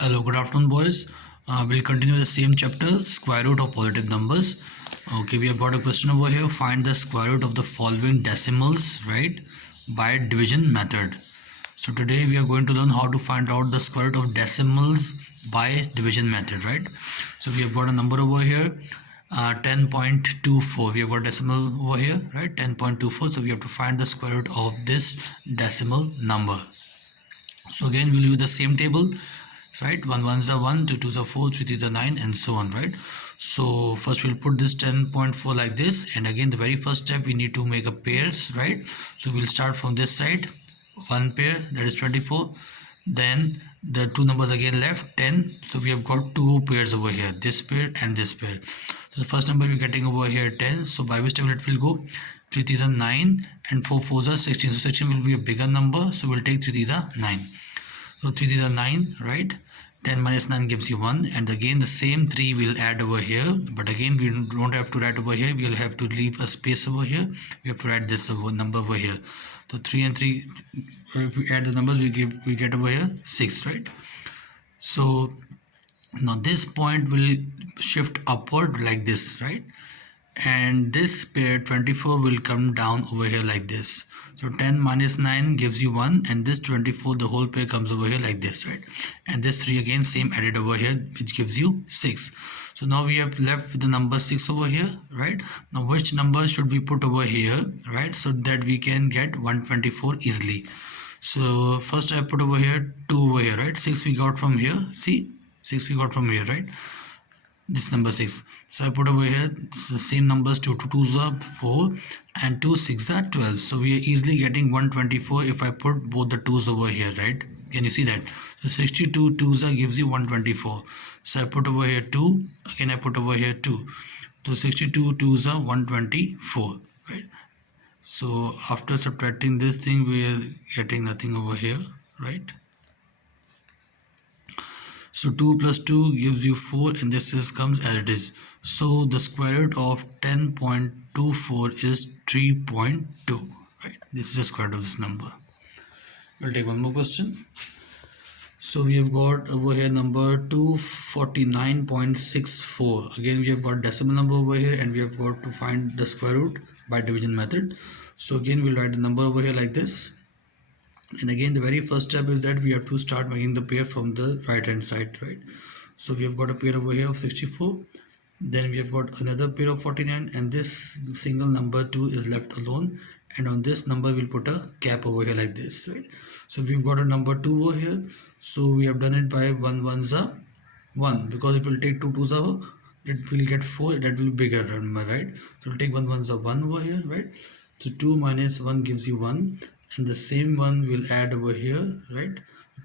Hello, good afternoon, boys. We'll continue the same chapter, square root of positive numbers. Okay, we have got a question over here. Find the square root of the following decimals, right, by division method. So today we are going to learn how to find out the square root of decimals by division method, right? So we have got a number over here, 10.24. We have got decimal over here, right? 10.24. So we have to find the square root of this decimal number. So again, we'll use the same table, right? 1 ones are 1, 2 twos are 4, 3 threes are 9, and so on, right? So first we'll put this 10.4 like this, and again the very first step we need to make a pairs, right? So we'll start from this side, one pair, that is 24. Then the two numbers again left, 10. So we have got two pairs over here, this pair and this pair. So the first number we're getting over here 10. So by which table it will go? 3 threes are 9 and 4 fours are 16. So 16 will be a bigger number, so we'll take 3 threes are 9. So 3 threes are 9, right? 10 minus 9 gives you 1, and again the same 3 will add over here, but again we don't have to write over here, we will have to leave a space over here. We have to write this number over here. So 3 and 3, if we add the numbers, we get over here 6, right? So now this point will shift upward like this, right? And this pair 24 will come down over here like this. So 10 minus 9 gives you 1, and this 24, the whole pair comes over here like this, right? And this 3 again same added over here, which gives you 6. So now we have left with the number 6 over here, right? Now which number should we put over here, right, so that we can get 124 easily? So first I put over here 2 over here, right? 6 we got from here, see, 6 we got from here, right? This number 6. So I put over here the same numbers, 2 2s are 4 and 2 6 are 12. So we are easily getting 124 if I put both the 2s over here, right? Can you see that? So 62 2s are gives you 124. So I put over here 2, again I put over here 2. So 62 2s are 124, right? So after subtracting this thing, we are getting nothing over here, right? So 2 plus 2 gives you 4, and this comes as it is. So the square root of 10.24 is 3.2, right? This is the square root of this number. We'll take one more question. So we have got over here number 249.64. Again we have got decimal number over here, and we have got to find the square root by division method. So again we'll write the number over here like this. And again the very first step is that we have to start making the pair from the right hand side, right? So we have got a pair over here of 64, then we have got another pair of 49, and this single number 2 is left alone, and on this number we'll put a cap over here like this, right? So we've got a number 2 over here, so we have done it by 1 ones are 1, because if we'll take 2 twos are, it will get 4, that will be bigger number, right? So we'll take 1 ones are 1 over here, right? So 2 minus 1 gives you 1, and the same one will add over here, right?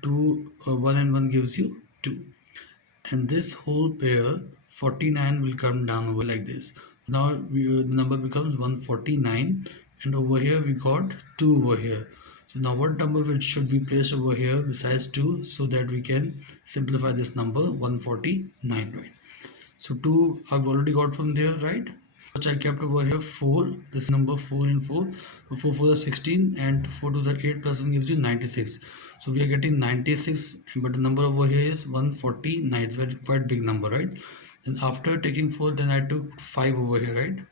1 and 1 gives you 2, and this whole pair 49 will come down over like this. Now the number becomes 149, and over here we got 2 over here. So now what number should we place over here besides 2, so that we can simplify this number 149, right? So 2 I've already got from there, right? Which I kept over here 4, this number 4 and 4. So 4 4 is 16, and 4 to the 8 plus 1 gives you 96. So we are getting 96, but the number over here is 149. It's very quite big number, right? And after taking 4, then I took 5 over here, right?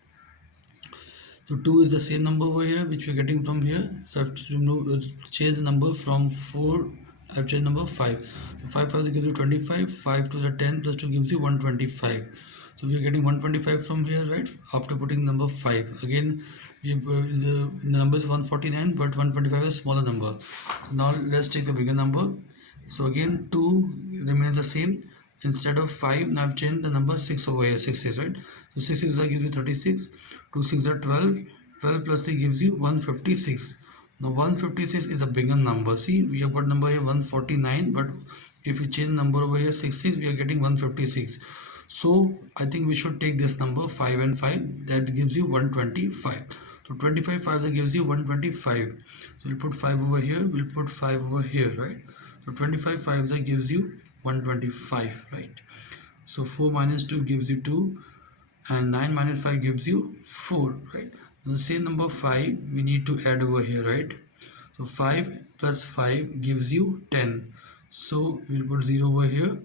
So 2 is the same number over here which we're getting from here. So I have to change the number from 4. I've changed number 5. So 5 5 gives you 25. 5 to the 10 plus 2 gives you 125. So we are getting 125 from here, right? After putting number 5. Again, the number is 149, but 125 is a smaller number. So now let's take the bigger number. So again 2 remains the same. Instead of 5, now I've changed the number 6 over here. 6 is, right? So 6 is gives you 36. 2 6 are 12. 12 plus 3 gives you 156. Now 156 is a bigger number. See, we have got number here 149, but if we change number over here 6 we are getting 156. So I think we should take this number 5 and 5. That gives you 125. So 25 5 gives you 125. So we'll put 5 over here. We'll put 5 over here, right? So 25 5 gives you 125, right? So 4 minus 2 gives you 2, and 9 minus 5 gives you 4, right? Now the same number 5 we need to add over here, right? So 5 plus 5 gives you 10. So we'll put 0 over here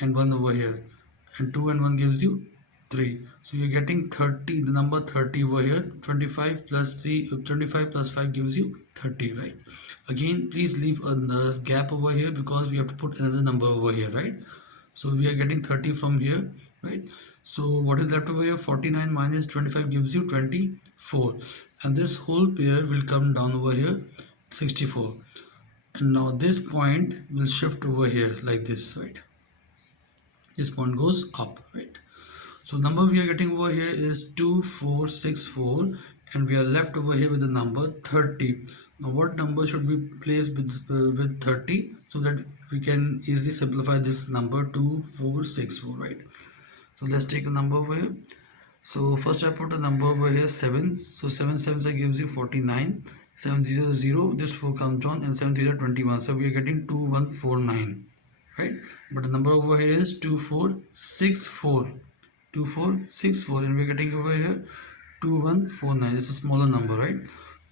and 1 over here, and 2 and 1 gives you 3. So you're getting 30, the number 30 over here. 25 plus 3, 25 plus 5 gives you 30, right? Again, please leave a gap over here because we have to put another number over here, right? So we are getting 30 from here, right? So what is left over here? 49 minus 25 gives you 24, and this whole pair will come down over here, 64. And now this point will shift over here like this, right? This point goes up, right? So number we are getting over here is 2464, and we are left over here with the number 30. Now what number should we place with 30 so that we can easily simplify this number 2464, right? So let's take a number over here. So first I put a number over here 7. So 7 sevens gives you 49. 7 0 0, this 4 comes down, and 7 3 21. So we are getting 2149, right? But the number over here is 2464. 2464, and we're getting over here 2149. It's a smaller number, right?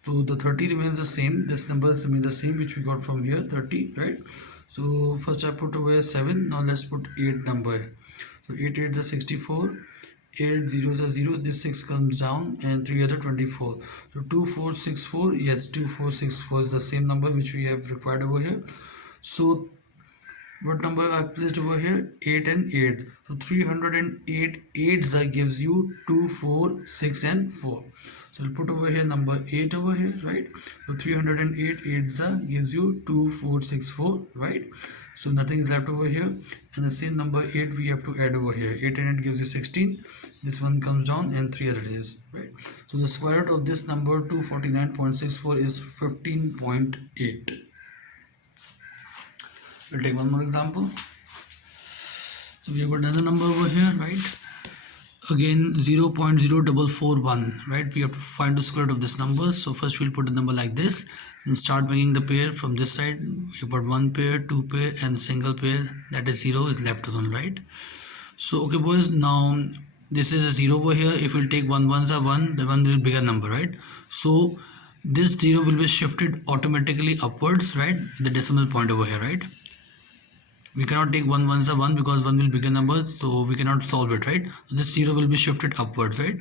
So the 30 remains the same. This number remains the same which we got from here, 30, right? So first I put over here 7. Now let's put 8 number. So 8 8 is 64. 8 zeros are zeros. This 6 comes down, and 3 other 24. So 2464. Yes, 2464 is the same number which we have required over here. So what number I placed over here? 8 and 8. So 308 8s gives you 2, 4, 6 and 4. So we'll put over here number 8 over here, right? So 308 8s gives you 2, 4, 6, 4, right? So nothing is left over here, and the same number 8 we have to add over here. 8 and 8 gives you 16. This one comes down, and 3 other days, right? So the square root of this number 249.64 is 15.8. We'll take one more example. So we have got another number over here, right? Again 0.0441, right? We have to find the square root of this number. So first we'll put a number like this and start making the pair from this side. We put one pair, two pair, and single pair, that is 0 is left on, right? So okay boys, now this is a 0 over here. If we'll take 1 ones are 1, the 1 will be a bigger number, right? So this 0 will be shifted automatically upwards, right? The decimal point over here, right? We cannot take 1 ones are 1 because 1 will be bigger number, so we cannot solve it, right? So this 0 will be shifted upwards, right?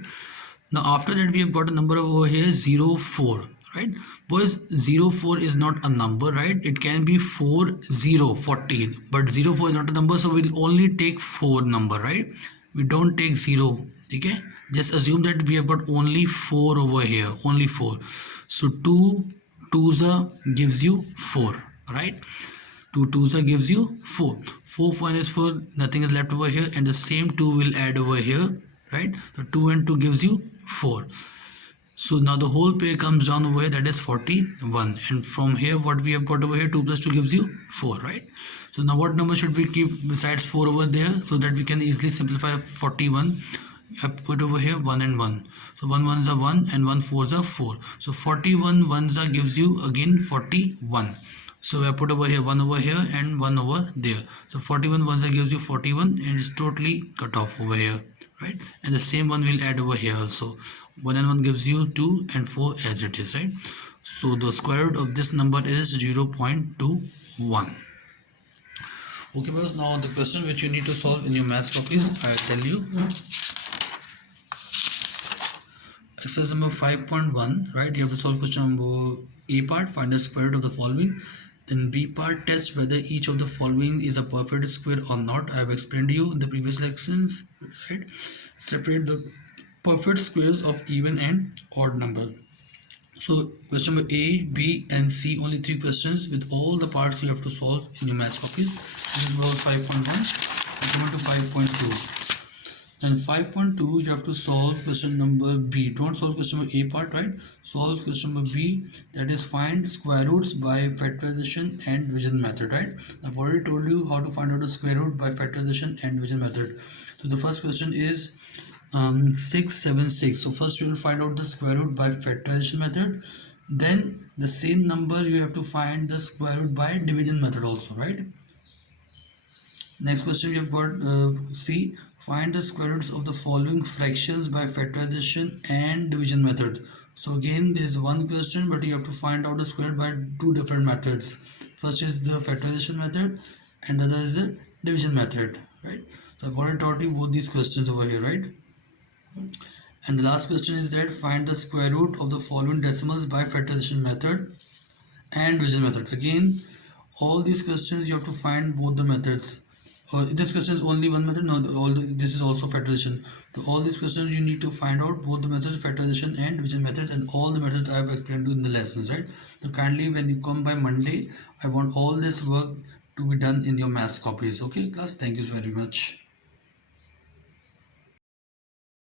Now after that we have got a number over here 04, right? Boys, 04 is not a number, right? It can be 4014, but 04 is not a number, so we'll only take 4 number, right? We don't take 0, okay? Just assume that we have got only 4 over here, only 4. So 2 2s gives you 4, right? 2 2s gives you 4. 4 minus 4, nothing is left over here, and the same 2 will add over here, right? So 2 and 2 gives you 4. So now the whole pair comes down over here, that is 41. And from here what we have got over here, 2 plus 2 gives you 4, right? So now what number should we keep besides 4 over there so that we can easily simplify 41? I put over here 1 and 1. So 1 ones are 1 and 1 fours are 4. So 41 ones gives you again 41. So I put over here 1 over here and 1 over there. So 41 ones gives you 41, and it's totally cut off over here, right? And the same one will add over here also. 1 and 1 gives you 2 and 4 as it is, right? So the square root of this number is 0.21. Okay boys, now the question which you need to solve in your maths copies, I'll tell you. Exercise number 5.1, right? You have to solve question number A part, find the square root of the following. Then B part, test whether each of the following is a perfect square or not. I have explained to you in the previous lessons, right? Separate the perfect squares of even and odd number. So question number A, B and C, only 3 questions with all the parts you have to solve in your maths copies. This is about 5.1. Come on to 5.2. And 5.2, you have to solve question number B. Don't solve question number A part, right? Solve question number B, that is find square roots by factorization and division method, right? I've already told you how to find out the square root by factorization and division method. So the first question is 676. So first you will find out the square root by factorization method. Then the same number you have to find the square root by division method also, right? Next question we have got C. Find the square roots of the following fractions by factorization and division method. So again there is one question, but you have to find out the square root by 2 different methods. First is the factorization method, and the other is the division method, right? So I've already taught you both these questions over here, right? And the last question is that find the square root of the following decimals by factorization method and division method. Again, all these questions you have to find both the methods. This question is only one method. No, this is also factorization. So all these questions you need to find out both the methods, factorization and division methods, and all the methods I have explained to you in the lessons, right? So kindly, when you come by Monday, I want all this work to be done in your maths copies. Okay, class. Thank you very much.